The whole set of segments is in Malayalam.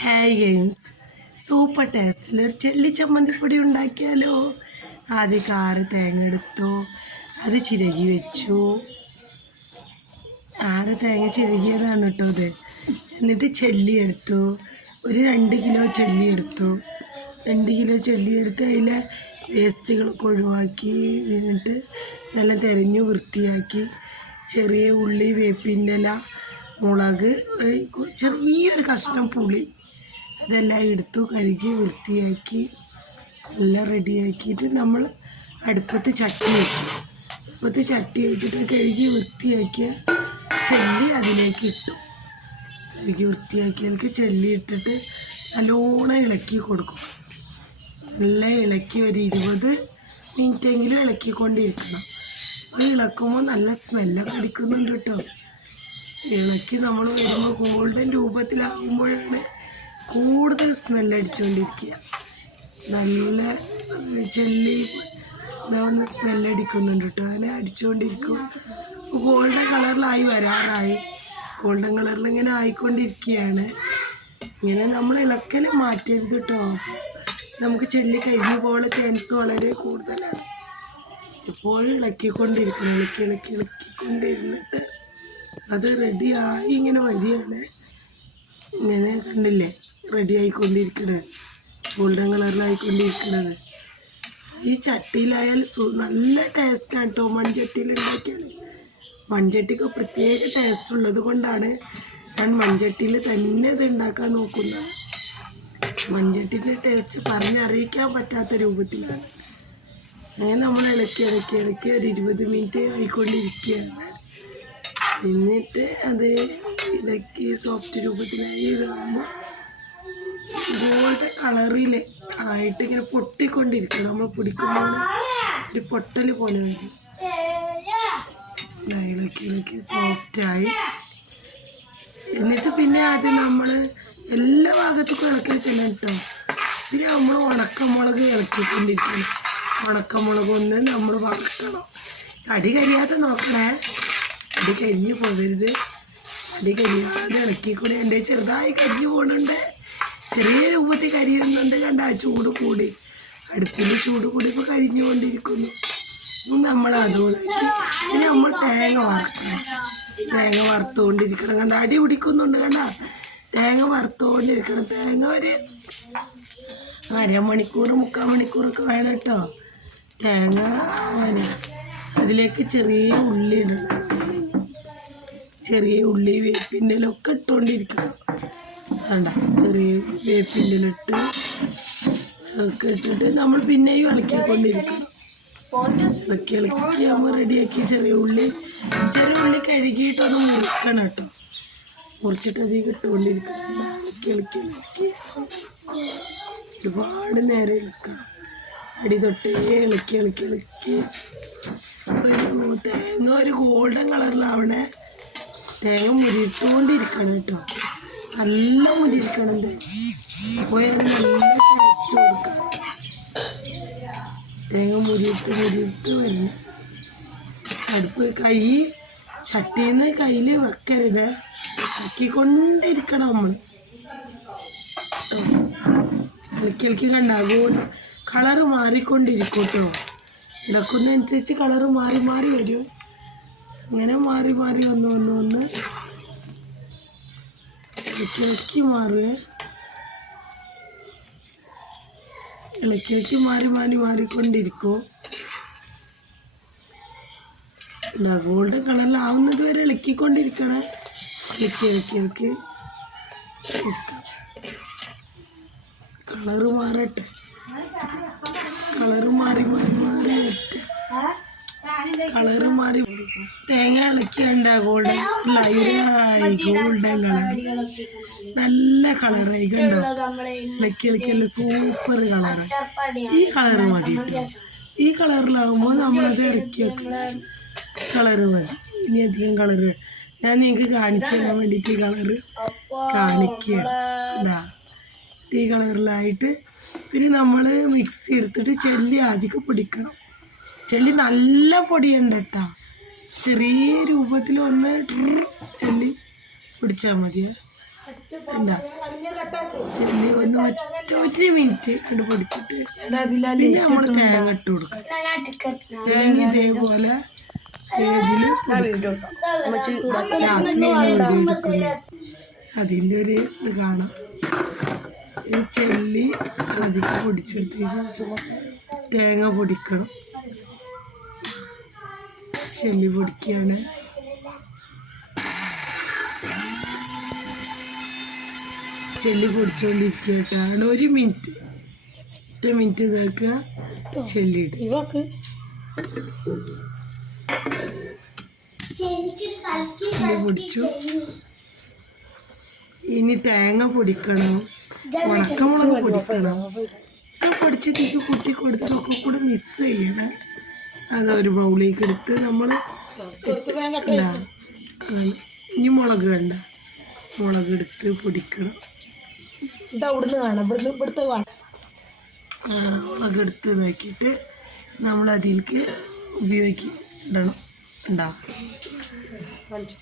ഹായ് ഗെയിംസ് സൂപ്പർ ടേസ്റ്റിലൊരു ചെള്ളി ചമ്മന്തിപ്പൊടി ഉണ്ടാക്കിയാലോ. ആദ്യം 6 തേങ്ങ എടുത്തു, അത് ചിരകി വെച്ചു. 6 തേങ്ങ ചിരകിയതാണ് കേട്ടോ അത്. എന്നിട്ട് ചെള്ളി എടുത്തു, ഒരു 2 കിലോ ചെള്ളി എടുത്തു. 2 കിലോ ചെള്ളി എടുത്ത് അതിലെ വേസ്റ്റുകളൊക്കെ ഒഴിവാക്കി. എന്നിട്ട് നല്ല തിരഞ്ഞു വൃത്തിയാക്കി ചെറിയ ഉള്ളി, വേപ്പിൻ്റെ ഇല, മുളക്, ചെറിയൊരു കഷ്ണം പുളി, ഇതെല്ലാം എടുത്തു കഴുകി വൃത്തിയാക്കി എല്ലാം റെഡിയാക്കിയിട്ട് നമ്മൾ അടുപ്പത്ത് ചട്ടി വെച്ചു. അടുപ്പത്ത് ചട്ടി വെച്ചിട്ട് കഴുകി വൃത്തിയാക്കിയ ചെല്ലി അതിലേക്ക് ഇട്ടു. കഴുകി വൃത്തിയാക്കിയതിലേക്ക് ചെല്ലി ഇട്ടിട്ട് നല്ലോണം ഇളക്കി കൊടുക്കും. നല്ല ഇളക്കി ഒരു 20 മിനിറ്റെങ്കിലും ഇളക്കിക്കൊണ്ടിരിക്കണം. അത് ഇളക്കുമ്പോൾ നല്ല സ്മെല്ലൊക്കെ അടിക്കുന്നുണ്ട് കേട്ടോ. ഇളക്കി നമ്മൾ വരുമ്പോൾ ഗോൾഡൻ രൂപത്തിലാകുമ്പോഴാണ് കൂടുതൽ സ്മെല്ലടിച്ചുകൊണ്ടിരിക്കുക. നല്ല ചെല്ലി ഇതാവുന്ന സ്മെല്ലടിക്കുന്നുണ്ട് കേട്ടോ. അങ്ങനെ അടിച്ചുകൊണ്ടിരിക്കും. ഗോൾഡൻ കളറിലായി വരാറായി. ഗോൾഡൻ കളറിൽ ഇങ്ങനെ ആയിക്കൊണ്ടിരിക്കുകയാണ്. ഇങ്ങനെ നമ്മൾ ഇളക്കൽ മാറ്റരുത് കേട്ടോ. നമുക്ക് ചെല്ലി കരിഞ്ഞു പോകാനുള്ള ചാൻസ് വളരെ കൂടുതലാണ്. എപ്പോഴും ഇളക്കിക്കൊണ്ടിരിക്കണം. ഇളക്കിക്കൊണ്ടിരുന്നിട്ട് അത് റെഡിയായി ഇങ്ങനെ വരികയാണ്. ഇങ്ങനെ കണ്ടില്ലേ, റെഡി ആയിക്കൊണ്ടിരിക്കണത്, ഗോൾഡൻ കളറിലായിക്കൊണ്ടിരിക്കുന്നത്. ഈ ചട്ടിയിലായാൽ നല്ല ടേസ്റ്റാണ് കേട്ടോ. മൺചട്ടിയിൽ ഉണ്ടാക്കിയാൽ മൺചട്ടിക്ക് പ്രത്യേക ടേസ്റ്റ് ഉള്ളത് കൊണ്ടാണ് ഞാൻ മൺചട്ടിയിൽ തന്നെ ഇത് ഉണ്ടാക്കാൻ നോക്കുന്നത്. മൺചട്ടിൻ്റെ ടേസ്റ്റ് പറഞ്ഞറിയിക്കാൻ പറ്റാത്ത രൂപത്തിലാണ്. അങ്ങനെ നമ്മൾ ഇളക്കി ഒരു 20 മിനിറ്റ് ആയിക്കൊണ്ടിരിക്കുകയാണ്. എന്നിട്ട് അത് ഇളക്കി സോഫ്റ്റ് രൂപത്തിലായി ഇതാകുമ്പോൾ ഗോൾഡൻ കളറിൽ ആയിട്ട് ഇങ്ങനെ പൊട്ടിക്കൊണ്ടിരിക്കണം. നമ്മൾ പിടിക്കുമ്പോൾ ഒരു പൊട്ടൽ പോലെ വരും. ഇളക്കി സോഫ്റ്റായി. എന്നിട്ട് പിന്നെ അത് നമ്മൾ എല്ലാ ഭാഗത്തേക്കും ഇളക്കി വെച്ചാൽ കേട്ടോ. പിന്നെ നമ്മൾ ഉണക്കമുളക് ഇളക്കിക്കൊണ്ടിരിക്കണം. ഉണക്കമുളക് ഒന്ന് നമ്മൾ വറക്കണം. അടി കരിയാതെ നോക്കണേ, അടി കരിഞ്ഞ് പോകരുത്. അടി കരിയാതെ ഇളക്കിക്കൂടി. എൻ്റെ ചെറുതായി കരിഞ്ഞു പോകുന്നുണ്ട്, ചെറിയ രൂപത്തിൽ കരിയുന്നുണ്ട്. കണ്ട ചൂട് കൂടി, അടുപ്പിൽ ചൂട് കൂടി ഇപ്പോൾ കരിഞ്ഞുകൊണ്ടിരിക്കുന്നു. നമ്മൾ അതുകൊണ്ട് പിന്നെ നമ്മൾ തേങ്ങ വറുക്കണം. തേങ്ങ വറുത്തുകൊണ്ടിരിക്കണം. കണ്ട അടി പിടിക്കുന്നുണ്ട്. കണ്ട തേങ്ങ വറുത്തുകൊണ്ടിരിക്കണം. തേങ്ങ ഒരു അരമണിക്കൂർ 3/4 മണിക്കൂറൊക്കെ വേണം കേട്ടോ. തേങ്ങ അതിലേക്ക് ചെറിയ ഉള്ളി ഇടണം. ചെറിയ ഉള്ളി, വേപ്പിൻ്റെ ഇലൊക്കെ ഇട്ടുകൊണ്ടിരിക്കണം. വേണ്ട, ചെറിയ വേപ്പിൻ്റെ ഇലിട്ട് ഒക്കെ ഇട്ടിട്ട് നമ്മൾ പിന്നെയും ഇളക്കിക്കൊണ്ടിരിക്കണം. ഇളക്കി നമ്മൾ റെഡിയാക്കി ചെറിയ ഉള്ളി കഴുകിയിട്ടൊന്ന് മുറിക്കണം കേട്ടോ. മുറിച്ചിട്ട് അതിൽ ഇട്ടുകൊണ്ടിരിക്കണം. ഇളക്കി ഒരുപാട് നേരം ഇളക്കണം. അടി തൊട്ടേ ഇളക്കി തേങ്ങ ഒരു ഗോൾഡൻ കളറിലാവണേ. തേങ്ങ മുരിട്ടുകൊണ്ടിരിക്കണം കേട്ടോ. നല്ല മുരിക്കണം. പോയാണ് നല്ല ടേസ്റ്റ് കൊടുക്കാം. തേങ്ങ മുരിട്ട് വരണം. അടുപ്പ് ചട്ടിയിൽ നിന്ന് കയ്യിൽ വെക്കരുത്. ഇളക്കിക്കൊണ്ടിരിക്കണം നമ്മൾ. ഇളക്കി കണ്ടാകും കളറ് മാറിക്കൊണ്ടിരിക്കും കേട്ടോ. ഇളക്കുന്നതനുസരിച്ച് കളറ് മാറി വരും. അങ്ങനെ മാറി ഒന്ന് ഇളക്കി മാറുവേ. ഇളക്കി മാറിക്കൊണ്ടിരിക്കും. ഗോൾഡൻ കളറിലാവുന്നത് വരെ ഇളക്കിക്കൊണ്ടിരിക്കണം. ഇളക്കി കളറ് മാറട്ടെ. കളറ് മാറി വരട്ടെ. കളറ് മാറി തേങ്ങ ഇളക്കിയുണ്ട ഗോൾഡൻ കളർ, നല്ല കളറായി. കണ്ടോ, ഇളക്കിയല്ല സൂപ്പർ കളറ്. ഈ കളറ് മതി കേട്ടോ. ഈ കളറിലാകുമ്പോൾ നമ്മളത് ഇറക്കി വെക്കണം. കളറ് മതി. ഇനി അധികം കളറ് ഞാൻ നിങ്ങൾക്ക് കാണിച്ചു തരാൻ വേണ്ടിയിട്ട് ഈ കളറ് കാണിക്കുകയാണ്. ഈ കളറിലായിട്ട് പിന്നെ നമ്മൾ മിക്സി എടുത്തിട്ട് ചെല്ലി ആദ്യം പൊടിക്കണം. ചെള്ളി നല്ല പൊടിയുണ്ട് കേട്ടോ. ചെറിയ രൂപത്തിൽ ഒന്ന് ചെല്ലി പിടിച്ചാൽ മതിയേ. ചെല്ലി ഒന്ന് ഒരു മിനിറ്റ് ഇട്ട് പൊടിച്ചിട്ട് പിന്നെ നമ്മൾ തേങ്ങ ഇട്ട് കൊടുക്കും. തേങ്ങ ഇതേപോലെ ഇതില് അതിൻ്റെ ഒരു ഇത് കാണാം. ഈ ചെല്ലി അധികം പൊടിച്ചെടുത്തതിന് ശേഷം തേങ്ങ പൊടിക്കണം. ചെല്ലി പൊടിക്കുകയാണ്. ചെല്ലി പൊടിച്ചുകൊണ്ടിരിക്കുകയാണ്. ഒരു മിനിറ്റ് ഇതാക്കുക. ചെല്ലിയിട്ട് ചെല്ലി പൊടിച്ചു. ഇനി തേങ്ങ പൊടിക്കണം, ഉണക്കമുളക് പൊടിക്കണം. ഒക്കെ പൊടിച്ചിട്ടേക്ക് കുത്തി കൊടുത്തിട്ടൊക്കെ കൂടെ മിക്സ് ചെയ്യണം. അതൊരു ബൗളിലേക്ക് എടുത്ത് നമ്മൾ ഇനി മുളക് വേണ്ട, മുളക് എടുത്ത് പൊടിക്കണം. മുളക് എടുത്ത് നോക്കിയിട്ട് നമ്മൾ അതിലേക്ക് ഇടണം.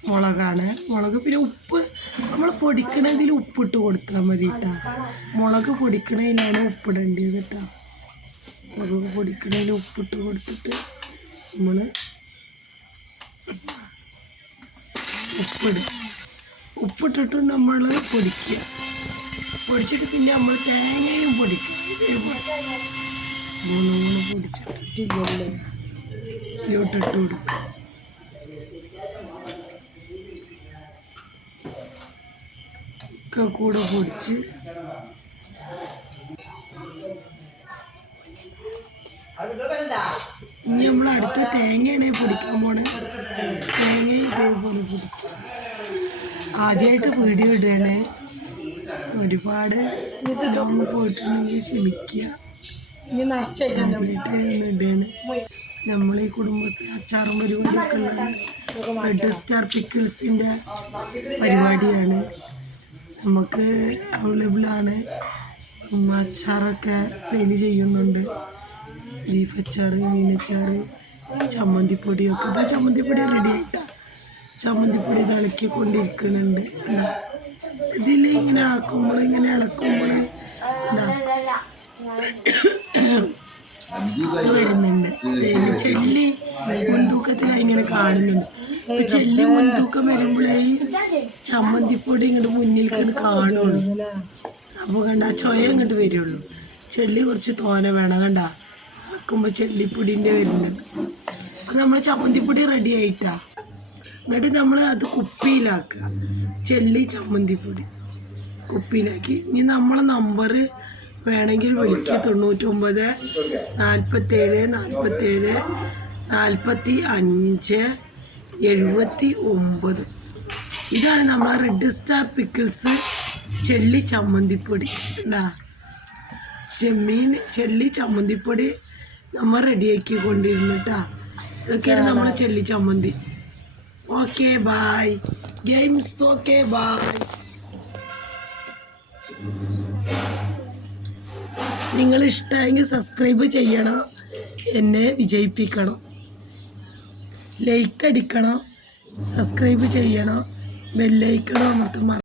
മുളകാണ്. മുളക് പിന്നെ ഉപ്പ് നമ്മൾ പൊടിക്കണതിൽ ഉപ്പിട്ട് കൊടുത്താൽ മതി കേട്ടോ. മുളക് പൊടിക്കണതിലാണ് ഉപ്പിടേണ്ടത് കേട്ടോ. മുളക് പൊടിക്കണതിൽ ഉപ്പിട്ട് കൊടുത്തിട്ട് നമ്മൾ ഉപ്പിട്ടിട്ട് നമ്മൾ പൊടിക്കുക. പൊടിച്ചിട്ട് പിന്നെ നമ്മൾ തേങ്ങയും പൊടിക്കുക. ഇതേപോലെ മൂന്ന് പൊടിച്ചിട്ടില്ലേ ഇതിലോട്ടിട്ട് കൊടുക്കുക. ഒക്കെ കൂടെ പൊടിച്ച് ഇനി നമ്മൾ അടുത്ത തേങ്ങയാണ് പൊടിക്കാൻ പോണേ. തേങ്ങ ഇതേപോലെ പൊടിക്കുക. ആദ്യമായിട്ട് വീഡിയോ ഇടുകയാണ്. ഒരുപാട് ലോങ് പോയിട്ടുണ്ടെങ്കിൽ ക്ഷമിക്കുക. ആദ്യമായിട്ട് ഇടുകയാണ്. നമ്മൾ ഈ കുടുംബശ്രീ അച്ചാറും പരിപാടിയൊക്കെ ഉള്ളതാണ്. റെഡ് സ്റ്റാർ പിക്കിൾസിൻ്റെ പരിപാടിയാണ്. നമുക്ക് അവൈലബിളാണ്. അച്ചാറൊക്കെ സെയിൽ ചെയ്യുന്നുണ്ട്. ബീഫ് അച്ചാർ, മീനച്ചാർ, ചമ്മന്തിപ്പൊടിയൊക്കെ. ഇത് ചമ്മന്തിപ്പൊടി റെഡി ആയിട്ടാണ്. ചമ്മന്തിപ്പൊടി തിളക്കിക്കൊണ്ടിരിക്കുന്നുണ്ട്. ഇതിൽ ഇങ്ങനെ ആക്കുമ്പോൾ ഇങ്ങനെ ഇളക്കുമ്പോൾ ഇത് വരുന്നുണ്ട്. ചെല്ലി മുൻതൂക്കത്തിലായി ഇങ്ങനെ കാണുന്നുണ്ട്. അപ്പോൾ ചെല്ലി മുൻതൂക്കം വരുമ്പോഴേ ചമ്മന്തിപ്പൊടി ഇങ്ങോട്ട് മുന്നിൽ കാണുള്ളൂ. അപ്പോൾ കണ്ട ചൊയ ഇങ്ങോട്ട് വരുള്ളൂ. ചെല്ലി കുറച്ച് തോനെ വേണം. കണ്ട ഇളക്കുമ്പോൾ ചെല്ലിപ്പൊടിൻ്റെ വരുന്നുണ്ട്. അപ്പോൾ നമ്മൾ ചമ്മന്തിപ്പൊടി റെഡി ആയിട്ടാണ്. എന്നിട്ട് നമ്മൾ അത് കുപ്പിയിലാക്കുക. ചെല്ലി ചമ്മന്തിപ്പൊടി കുപ്പിയിലാക്കി. ഇനി നമ്മളെ നമ്പർ വേണമെങ്കിൽ വിളിക്കുക. 99 47 47 45 79. ഇതാണ് നമ്മളെ റെഡ് സ്റ്റാർ പിക്കിൾസ് ചെല്ലി ചമ്മന്തിപ്പൊടി. ചെമ്മീൻ ചെല്ലി ചമ്മന്തിപ്പൊടി നമ്മൾ റെഡിയാക്കി കൊണ്ടിരുന്നിട്ടാ. ഇതൊക്കെയാണ് നമ്മളെ ചെല്ലി ചമ്മന്തി. Okay bye games. Okay bye. നിങ്ങൾ ഇഷ്ടമെങ്കിൽ സബ്സ്ക്രൈബ് ചെയ്യണം. എന്നെ വിജയിപ്പിക്കണം. ലൈക്ക് അടിക്കണം, സബ്സ്ക്രൈബ് ചെയ്യണം, ബെല്ലൈക്കണം അമർത്തും.